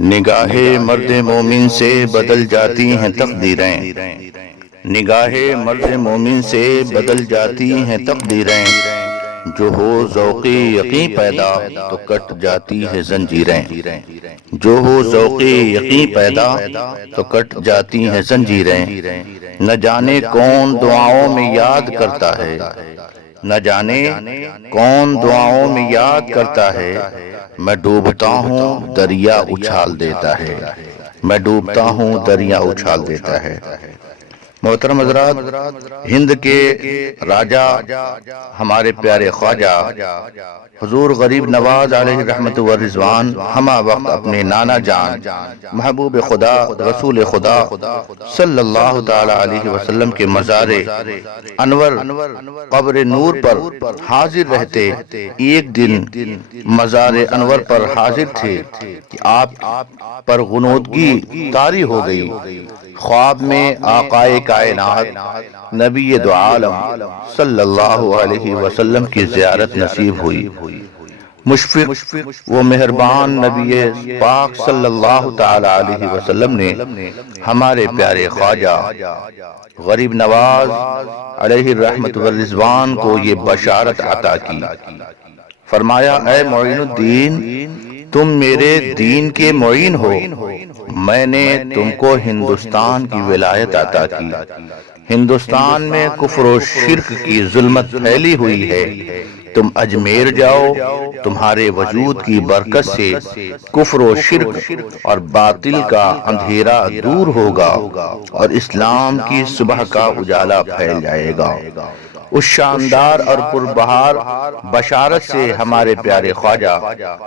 نگاہ مرد مومن سے بدل جاتی ہیں تقدیریں، نگاہ مرد مومن سے بدل جاتی ہیں تقدیریں، جو ہو ذوق یقین پیدا تو کٹ جاتی ہے زنجیریں، جو ہو ذوق یقین پیدا تو کٹ جاتی ہیں زنجیریں۔ نہ جانے کون دعاؤں میں یاد کرتا ہے، نہ جانے کون دعاؤں میں یاد کرتا ہے، میں ڈوبتا ہوں دریا اچھال دیتا ہے، میں ڈوبتا ہوں دریا اچھال دیتا ہے۔ محترم حضرات، ہند کے راجہ ہمارے پیارے خواجہ حضور غریب نواز علیہ رحمت و رضوان ہمہ وقت اپنے نانا جان محبوب خدا رسول خدا صلی اللہ تعالی علیہ وسلم کے مزار انور قبر نور پر حاضر رہتے۔ ایک دن مزار انور پر حاضر تھے کہ آپ پر غنودگی طاری ہو گئی۔ خواب میں آقائے کائنات نبی دو عالم صلی اللہ علیہ وسلم کی زیارت نصیب ہوئی۔ مشفق و مہربان نبی پاک صلی اللہ تعالی علیہ وسلم نے ہمارے پیارے خواجہ غریب نواز علیہ الرحمت والرضوان کو یہ بشارت عطا کی۔ فرمایا، اے معین الدین، تم میرے دین کے معین ہو، میں نے تم کو ہندوستان کی ولایت عطا کی۔ ہندوستان میں کفر و شرک کی ظلمت پھیلی ہوئی ہے، تم اجمیر جاؤ، تمہارے وجود کی برکت سے کفر و شرک اور باطل کا اندھیرا دور ہوگا اور اسلام کی صبح کا اجالا پھیل جائے گا۔ اس شاندار اور پربہار بشارت سے ہمارے پیارے خواجہ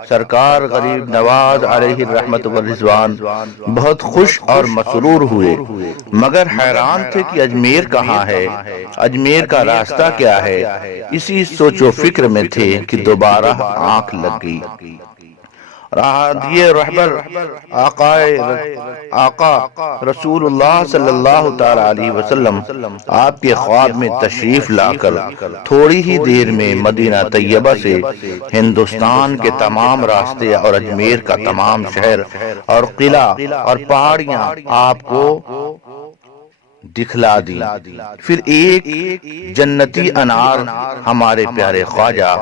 سرکار غریب نواز علیہ الرحمت والرضوان بہت خوش اور مسرور ہوئے، مگر حیران تھے کہ اجمیر کہاں ہے، اجمیر کا راستہ کیا ہے۔ اسی سوچ و فکر میں تھے کہ دوبارہ آنکھ لگ گئی۔ راہدی رہبر آقا رسول اللہ صلی اللہ تعالی علیہ وسلم آپ کے خواب میں تشریف لا کر تھوڑی ہی دیر میں مدینہ طیبہ سے ہندوستان کے تمام راستے اور اجمیر کا تمام شہر اور قلعہ اور پہاڑیاں آپ کو دکھلا دی۔ پھر ایک جنتی انار ہمارے پیارے خواجہ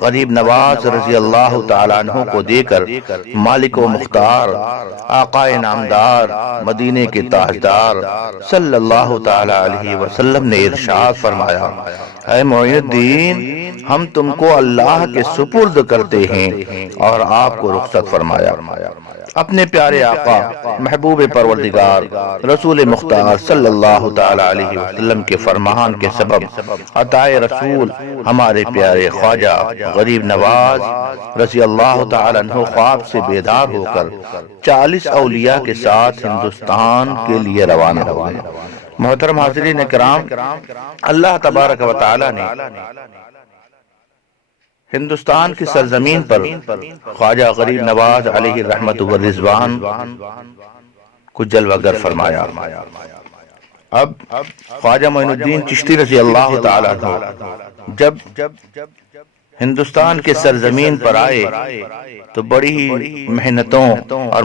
غریب نواز رضی اللہ تعالیٰ عنہ کو دے کر مالک و مختار آقا نامدار مدینے کے تاجدار صلی اللہ تعالیٰ علیہ وسلم نے ارشاد فرمایا، اے معین الدین، ہم تم کو اللہ کے سپرد کرتے ہیں، اور آپ کو رخصت فرمایا۔ اپنے پیارے آقا محبوب پروردگار رسول مختار صلی اللہ تعالی علیہ وسلم کے فرمان کے سبب عطائے رسول ہمارے پیارے خواجہ غریب نواز رضی اللہ تعالی عنہ خواب سے بیدار ہو کر 40 اولیاء کے ساتھ ہندوستان کے لیے روانہ ہوئے۔ محترم حاضرین کرام، اللہ تبارک و تعالی نے ہندوستان کی سرزمین پر خواجہ غریب نواز علیہ الرحمت والرضوان کو جلوہ گر فرمایا۔ اب خواجہ معین الدین چشتی رضی اللہ تعالیٰ عنہ جب ہندوستان کے سرزمین پر آئے تو بڑی ہی محنتوں اور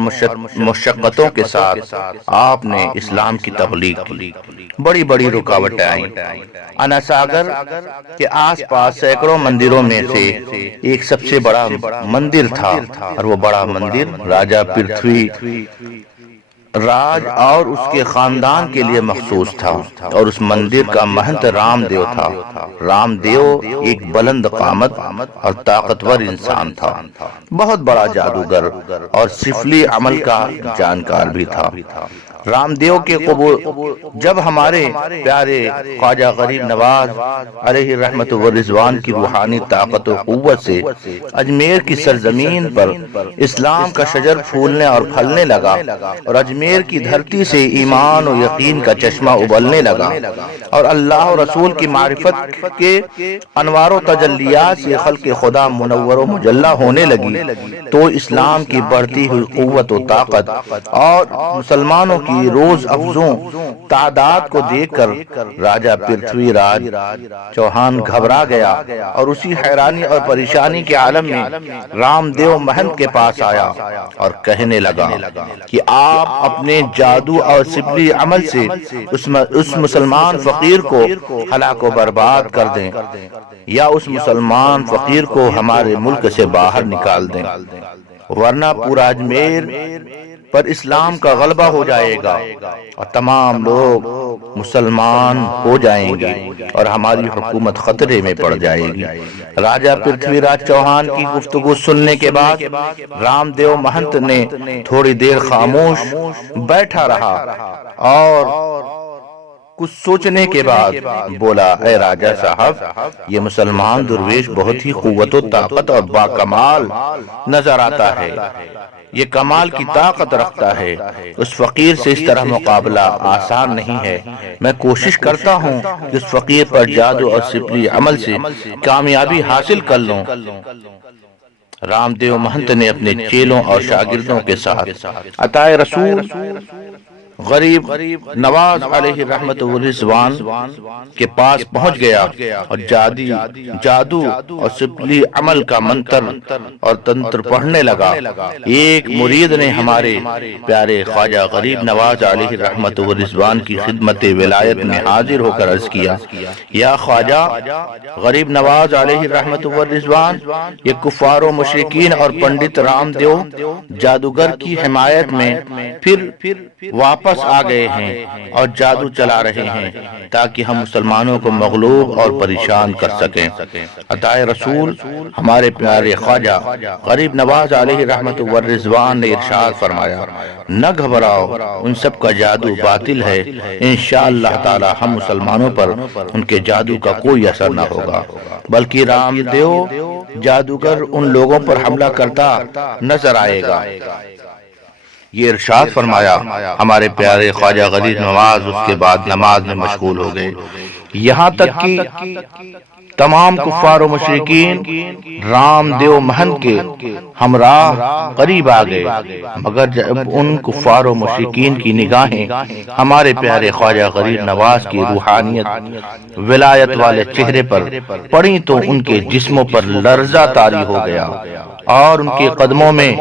مشقتوں کے ساتھ آپ نے اسلام کی تبلیغ کی۔ بڑی بڑی رکاوٹیں آئیں۔ انا ساگر کے آس پاس سینکڑوں مندروں میں سے ایک سب سے بڑا مندر تھا، اور وہ بڑا مندر راجہ پرتھوی راج اور اس کے خاندان کے لیے مخصوص تھا، اور اس مندر کا مہنت رام دیو تھا۔ رام دیو ایک بلند قامت اور طاقتور انسان تھا، بہت بڑا جادوگر اور سفلی عمل کا جانکار بھی تھا۔ رام دیو کے جب ہمارے پیارے خواجہ غریب نواز علیہ الرحمت والرضوان کی روحانی طاقت و قوت سے اجمیر کی سرزمین پر اسلام کا شجر پھولنے اور پھلنے لگا، اور اجمیر کی دھرتی سے ایمان و یقین کا چشمہ ابلنے لگا، اور اللہ و رسول کی معرفت کے انوار و تجلیات سے خلق خدا منور و مجلہ ہونے لگی، تو اسلام کی بڑھتی ہوئی قوت و طاقت اور مسلمانوں کی روز افزوں تعداد کو دیکھ کر راجہ پرتھوی راج چوہان گھبرا گیا اور اسی حیرانی اور پریشانی کے عالم میں رام دیو مہنت کے پاس آیا اور کہنے لگا کہ آپ اپنے جادو اور سپلی عمل سے اس مسلمان فقیر کو ہلاک و برباد کر دیں یا اس مسلمان فقیر کو ہمارے ملک سے باہر نکال دیں، ورنہ پورا اجمیر پر اسلام کا غلبہ ہو جائے گا اور تمام لوگ مسلمان ہو جائیں گے اور ہماری حکومت خطرے میں پڑ جائے گی۔ راجہ پرتھوی راج چوہان کی گفتگو سننے کے بعد رام دیو مہنت نے تھوڑی دیر خاموش بیٹھا رہا اور کچھ سوچنے کے بعد بولا، اے راجہ صاحب، یہ مسلمان درویش بہت ہی قوت و طاقت اور باکمال نظر آتا ہے، یہ کمال کی طاقت رکھتا ہے، اس فقیر سے اس طرح مقابلہ آسان نہیں ہے، میں کوشش کرتا ہوں کہ اس فقیر پر جادو اور سپلی عمل سے کامیابی حاصل کر لوں۔ رام دیو مہنت نے اپنے چیلوں اور شاگردوں کے ساتھ عطائے رسول غریب نواز علیہ رحمت والرضوان کے پاس پہنچ گیا اور جادو اور سپلی عمل کا منتر اور تنتر پڑھنے لگا۔ ایک مرید نے ہمارے پیارے خواجہ غریب نواز علیہ رحمت والرضوان کی خدمت ولایت میں حاضر ہو کر عرض کیا، یا خواجہ غریب نواز علیہ رحمت والرضوان، یہ کفار و مشرکین اور پنڈت رام دیو جادوگر کی حمایت میں پھر واپس آ گئے ہیں اور جادو چلا رہے ہیں تاکہ ہم مسلمانوں کو مغلوب اور پریشان کر سکیں۔ عطائے رسول ہمارے پیارے خواجہ غریب نواز علیہ رحمت والرضوان نے ارشاد فرمایا، نہ گھبراؤ، ان سب کا جادو باطل ہے، انشاءاللہ تعالی ہم مسلمانوں پر ان کے جادو کا کوئی اثر نہ ہوگا، بلکہ رام دیو جادوگر ان لوگوں پر حملہ کرتا نظر آئے گا۔ یہ ارشاد فرمایا، ہمارے پیارے خواجہ غریب نواز اس کے بعد نماز میں مشغول ہو گئے، یہاں تک کہ تمام کفار و مشرکین رام دیو مہنت کے ہمراہ قریب آ گئے، مگر جب ان کفار و مشرکین کی نگاہیں ہمارے پیارے خواجہ غریب نواز کی روحانیت ولایت والے چہرے پر پڑیں تو ان کے جسموں پر لرزہ طاری ہو گیا اور ان کے قدموں میں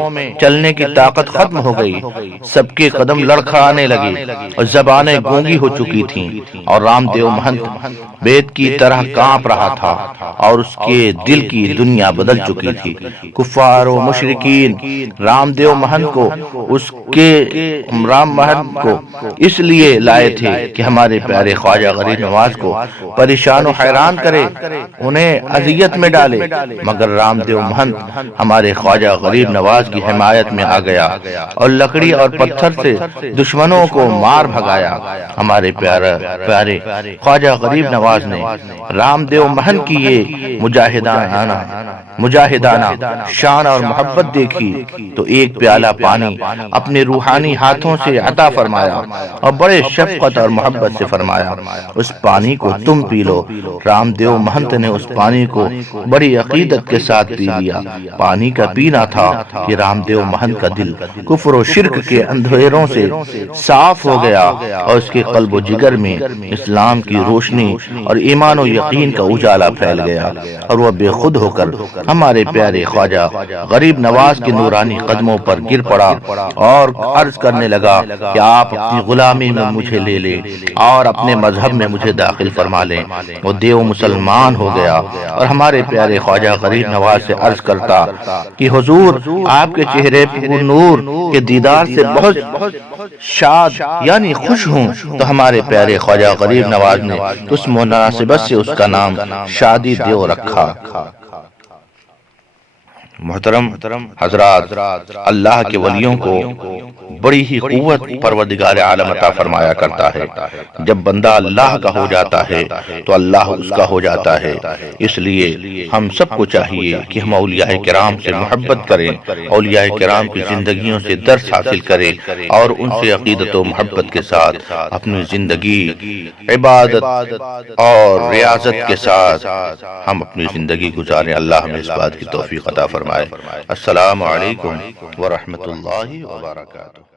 چلنے کی طاقت ختم ہو گئی، سب کے قدم لڑکھڑانے لگے اور زبانیں گونگی ہو چکی تھیں، اور رام دیو مہنت بیت کی طرح کانپ رہا تھا اور اس کے دل کی دنیا بدل چکی تھی۔ کفار و مشرکین رام دیو مہنت کو اس لیے لائے تھے کہ ہمارے پیارے خواجہ غریب نواز کو پریشان و حیران کرے، انہیں اذیت میں ڈالے، مگر رام دیو مہنت ہمارے خواجہ غریب نواز کی حمایت میں آ گیا اور لکڑی اور پتھر سے دشمنوں کو مار بھگایا۔ ہمارے پیارے خواجہ غریب نواز نے رام دیو مہنت کی یہ مجاہدانہ شان اور محبت دیکھی تو ایک پیالہ پانی اپنے روحانی ہاتھوں سے عطا فرمایا اور بڑے شفقت اور محبت سے فرمایا، اس پانی کو تم پی لو۔ رام دیو مہنت نے اس پانی کو بڑی عقیدت کے ساتھ پی لیا۔ پانی کا پینا تھا کہ رام دیو مہنت کا دل کفر و شرک کے اندھیروں سے صاف ہو گیا اور اس کے قلب و جگر میں اسلام کی روشنی اور ایمان و یقین کا اجالا پھیل گیا، اور وہ بے خود ہو کر ہمارے پیارے خواجہ غریب نواز کے نورانی قدموں پر گر پڑا اور عرض کرنے لگا کہ آپ اپنی غلامی میں مجھے لے لیں اور اپنے مذہب میں مجھے داخل فرما لیں۔ وہ دیو مسلمان ہو گیا اور ہمارے پیارے خواجہ غریب نواز سے عرض کرتا کہ حضور، آپ کے چہرے پر نور کے دیدار سے بہت شاد یعنی خوش ہوں۔ تو ہمارے پیارے خواجہ غریب نواز نے اس مناسبت سے اس کا نام شادی دیو رکھا۔ محترم حضرات، اللہ کے ولیوں کو بڑی ہی قوت پروردگار عالم عطا فرمایا کرتا ہے۔ جب بندہ اللہ کا ہو جاتا ہے تو اللہ اس کا ہو جاتا ہے۔ اس لیے ہم سب کو چاہیے کہ ہم اولیاء کرام سے محبت کریں، اولیاء کرام کی زندگیوں سے درس حاصل کریں اور ان سے عقیدت و محبت کے ساتھ اپنی زندگی عبادت اور ریاضت کے ساتھ ہم اپنی زندگی گزاریں۔ اللہ ہمیں اس بات کی توفیق عطا فرمائے۔ السلام علیکم ورحمۃ اللہ وبرکاتہ۔